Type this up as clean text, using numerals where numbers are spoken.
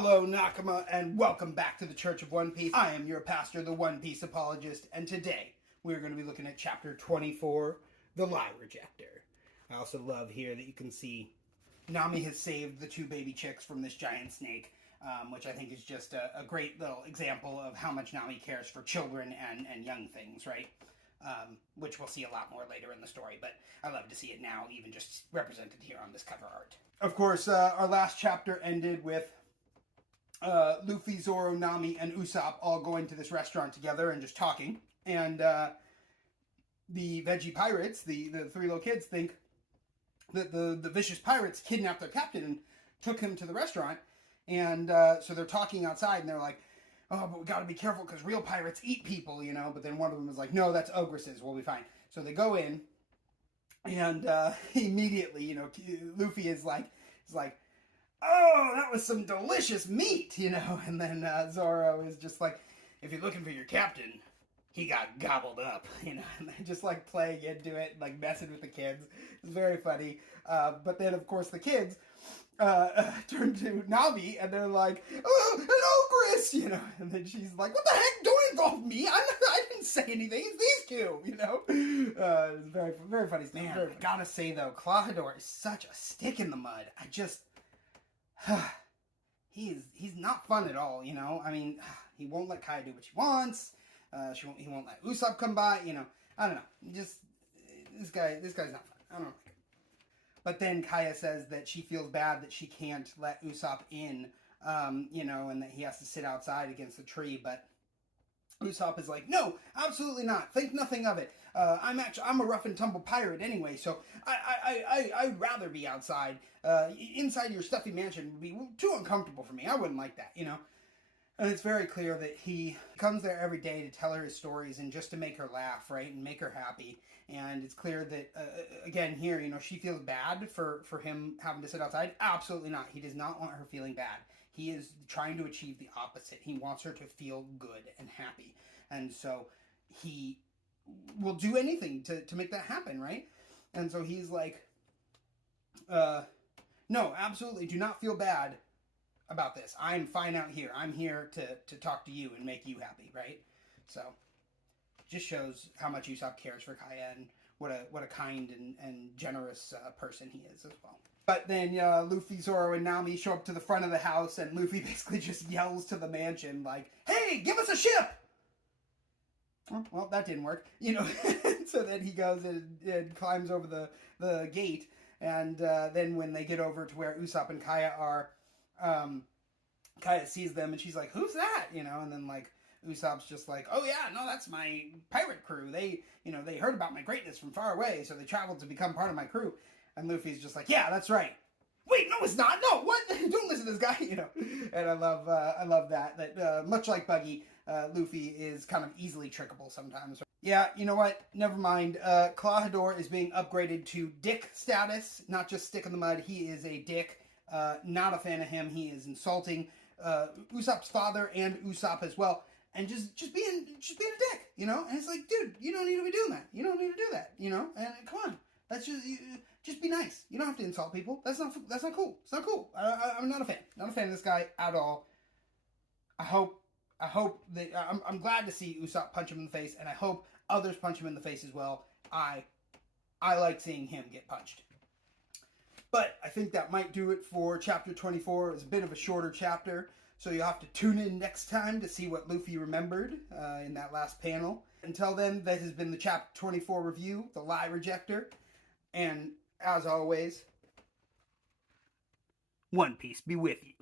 Hello, Nakama, and welcome back to the Church of One Piece. I am your pastor, the One Piece Apologist, and today we're going to be looking at Chapter 24, The Lie Rejector. I also love here that you can see Nami has saved the two baby chicks from this giant snake, which I think is just a great little example of how much Nami cares for children and young things, right? Which we'll see a lot more later in the story, but I love to see it now, even just represented here on this cover art. Of course, our last chapter ended with Luffy, Zoro, Nami, and Usopp all going to this restaurant together and just talking. And the veggie pirates, the three little kids, think that the vicious pirates kidnapped their captain and took him to the restaurant. And so they're talking outside, and they're like, oh, but we got to be careful because real pirates eat people, you know. But then one of them is like, no, that's ogresses. We'll be fine. So they go in, and immediately, you know, Luffy is like, oh, that was some delicious meat, you know. And then Zoro is just like, if you're looking for your captain, he got gobbled up, you know. And they're just like playing into it, like messing with the kids. It's very funny. But then, of course, the kids turn to Nami and they're like, oh, an ogress, you know. And then she's like, what the heck? Don't involve me. I didn't say anything. It's these two, you know. It's very, very funny. Man, I gotta say though, Clawhador is such a stick in the mud. He's not fun at all, you know. I mean, he won't let Kai do what she wants. He won't let Usopp come by, you know. I don't know. Just this guy's not fun. I don't like him. But then Kaya says that she feels bad that she can't let Usopp in, you know, and that he has to sit outside against the tree. But Usopp is like, no, absolutely not. Think nothing of it. I'm a rough and tumble pirate anyway, so I'd rather be outside. Inside your stuffy mansion would be too uncomfortable for me. I wouldn't like that, you know. And it's very clear that he comes there every day to tell her his stories and just to make her laugh, right, and make her happy. And it's clear that, again, here, you know, she feels bad for him having to sit outside. Absolutely not. He does not want her feeling bad. He is trying to achieve the opposite. He wants her to feel good and happy. And so he will do anything to make that happen, right? And so he's like, no, absolutely, do not feel bad about this. I'm fine out here. I'm here to talk to you and make you happy, right? So just shows how much Usopp cares for Kaya and what a kind and generous person he is as well. But then Luffy, Zoro, and Nami show up to the front of the house, and Luffy basically just yells to the mansion like, hey, give us a ship! Oh, well, that didn't work, you know. So then he goes and climbs over the gate, and then when they get over to where Usopp and Kaya are, Kaya sees them, and she's like, who's that? You know, and then like Usopp's just like, oh yeah, no, that's my pirate crew. They heard about my greatness from far away, so they traveled to become part of my crew. And Luffy's just like, yeah, that's right. Wait, no, it's not. No, what? Don't listen to this guy, you know. And I love that much like Buggy, Luffy is kind of easily trickable sometimes. Yeah, you know what? Never mind. Clawhador is being upgraded to dick status, not just stick in the mud. He is a dick. Not a fan of him. He is insulting Usopp's father and Usopp as well, and just being a dick, you know. And it's like, dude, you don't need to be doing that. You don't need to do that, you know. And come on, that's just be nice. You don't have to insult people. That's not cool. It's not cool. I'm not a fan. Not a fan of this guy at all. I hope that I'm glad to see Usopp punch him in the face, and I hope others punch him in the face as well. I like seeing him get punched. But I think that might do it for Chapter 24. It's a bit of a shorter chapter, so you'll have to tune in next time to see what Luffy remembered in that last panel. Until then, that has been the Chapter 24 review, The Lie Rejector. And as always, One Piece be with you.